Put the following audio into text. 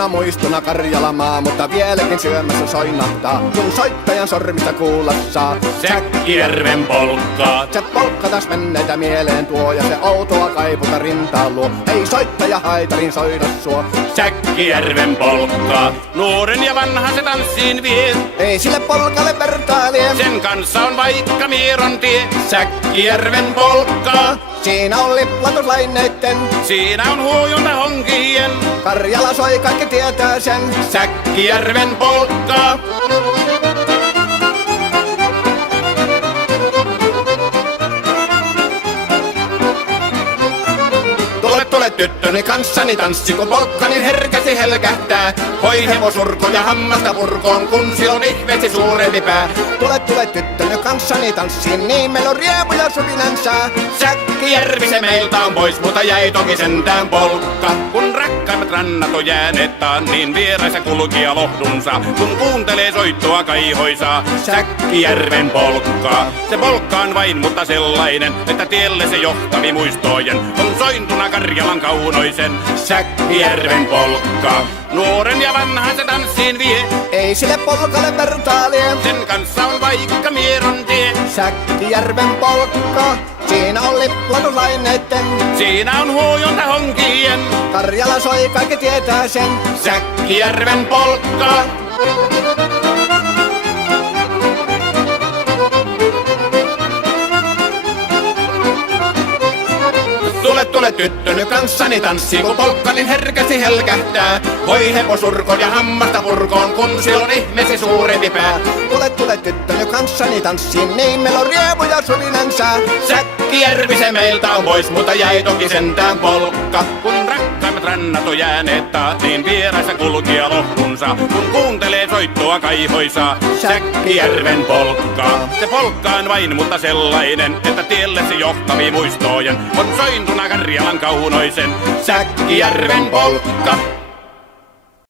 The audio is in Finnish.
kauniina muistona Karjalamaa, mutta vieläkin syömässä soinahtaa, kun soittajan sormista kuulla saa Säkkijärven polkkaa. Se polkka taas menneitä mieleen tuo, ja se outoa kaiputa rintaan luo. Ei soittaja haitarin soida suo. Säkkijärven polkkaa. Nuoren ja vanhan se tanssiin vie. Ei sille polkalle vertailie. Sen kanssa on vaikka Mieron tie. Säkkijärven polkkaa. Siinä on liplatuslaineitten, Siinä on huojunta honkien. Karjala soi, kaikki tietää sen. Säkkijärven polkkaa. Tule tyttöni kanssani tanssi, kun polkkani herkästi helkähtää. Hoi hevosurko ja hammasta purkoon, kun se on ihmeesti suurempi pää. Tule tyttöni kanssani tanssiin, niin meillä on riemu ja suvinansa. Säkkijärvi se meiltä on pois, mutta jäi toki sentään polkka. Kun rakkaimmat rannat on jääneet taan, niin vierässä kulkija lohdunsa. Kun kuuntelee soittoa kaihoisaa, Säkkijärven polkkaa. Se polkka on vain, mutta sellainen, että tielle se johtavi muistojen on sointuna Karjalan kaunoisen. Säkkijärven polkkaa. Nuoren ja vanhan se tanssiin vie. Ei sille polkalle vertailie. Sen kanssa on vaikka Mieron tie. Säkkijärven polkka. Siinä on liplatuslaineitten, Siinä on huojunta honkien. Karjala soi, kaikki tietää sen. Säkkijärven polkkaa. Tule tyttöny kanssani tanssi, kun polkkani herkästi helkähtää. Hoi hevosurko ja hammasta purkoon, kun se on ihmeesi suurempi pää. Tule tyttöny kanssani tanssiin, niin meillä on riemu ja suvinansa. Säkkijärvi se meiltä on pois, mutta jäi toki sentään polkka. Kun rakkaimmat rannat on jääneet taat, niin vieraissa kulkija lohdunsa. Kun kuuntelee soittoa kaihoisaa, Säkkijärven polkkaa. Se polkka on vain, mutta sellainen, että tielle se johtavi muistojen on sointuna Karjalan kaunoisen. Säkkijärven polkka.